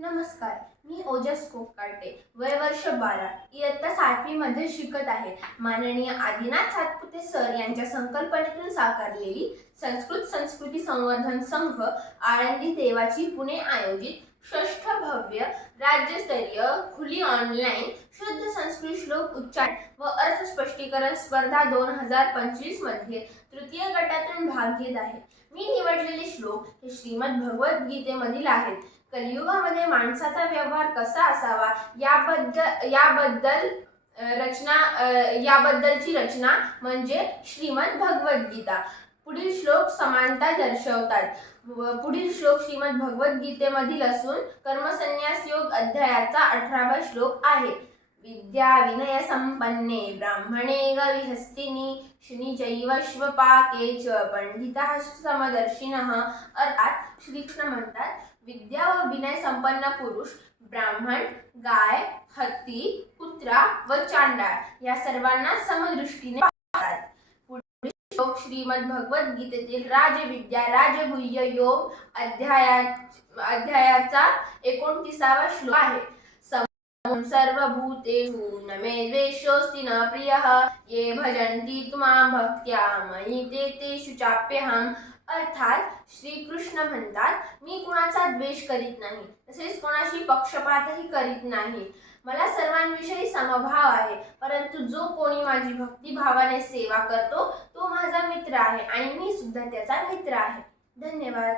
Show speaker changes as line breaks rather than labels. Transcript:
नमस्कार मी ओजस कोकाटे वय वर्ष बारा इयत्ता सातवीमध्ये शिकत आहे. माननीय आदिनाथ सातपुते सर यांच्या संकल्पनेतून साकारलेली संस्कृत संस्कृती संवर्धन संघ आळंदी देवाची पुणे आयोजित षष्ठ भव्य राज्यस्तरीय खुली ऑनलाईन शुद्ध संस्कृत श्लोक उच्चार व अर्थ स्पष्टीकरण स्पर्धा दोन हजार पंचवीसमध्ये तृतीय गटातून भाग घेत आहे. मी निवडलेले श्लोक हे श्रीमद भगवद्गीतेमधील आहेत. कलियुगामध्ये माणसाचा व्यवहार कसा असावा याबद्दल याबद्दल रचना याबद्दलची रचना म्हणजे श्रीमद भगवद्गीता पुढील श्लोक समानता दर्शवतात. पुढील श्लोक श्रीमद भगवद्गीतेमधील असून कर्मसन्यास योग अध्यायाचा अठरावा श्लोक आहे. विद्या विनय संपन्ने ब्राह्मणे गविहस्तिनी शनिचैव श्वपाके च पंडिता समदर्शिनः अर्थात श्रीकृष्ण म्हणतात विद्या व विनय संपन्न पुरुष ब्राह्मण गाय हत्ती कुत्रा व चांडाळ या सर्वांना समदृष्टीने पाहतात. पुढील श्लोक श्रीमद भगवद्गीतेतील राजविद्या राजगुह्य योग अध्याया अध्यायाचा एकोणतीसावा श्लोक आहे. सर्वभूतेषु न मे द्वेष्योऽस्ति न प्रियः। ये भजन्ति तु भक्त्या मयि ते तेषु चाप्यहम्। अर्थात श्रीकृष्ण म्हणतात मी कुणाचा द्वेष करीत नाही तसेच कोणाशी पक्षपातही करीत नाही। मला सर्वांविषयी समभाव आहे परंतु जो कोणी माझी भक्तिभावाने सेवा करतो तो माझा मित्र आहे आणि मी सुद्धा त्याचा मित्र आहे। धन्यवाद।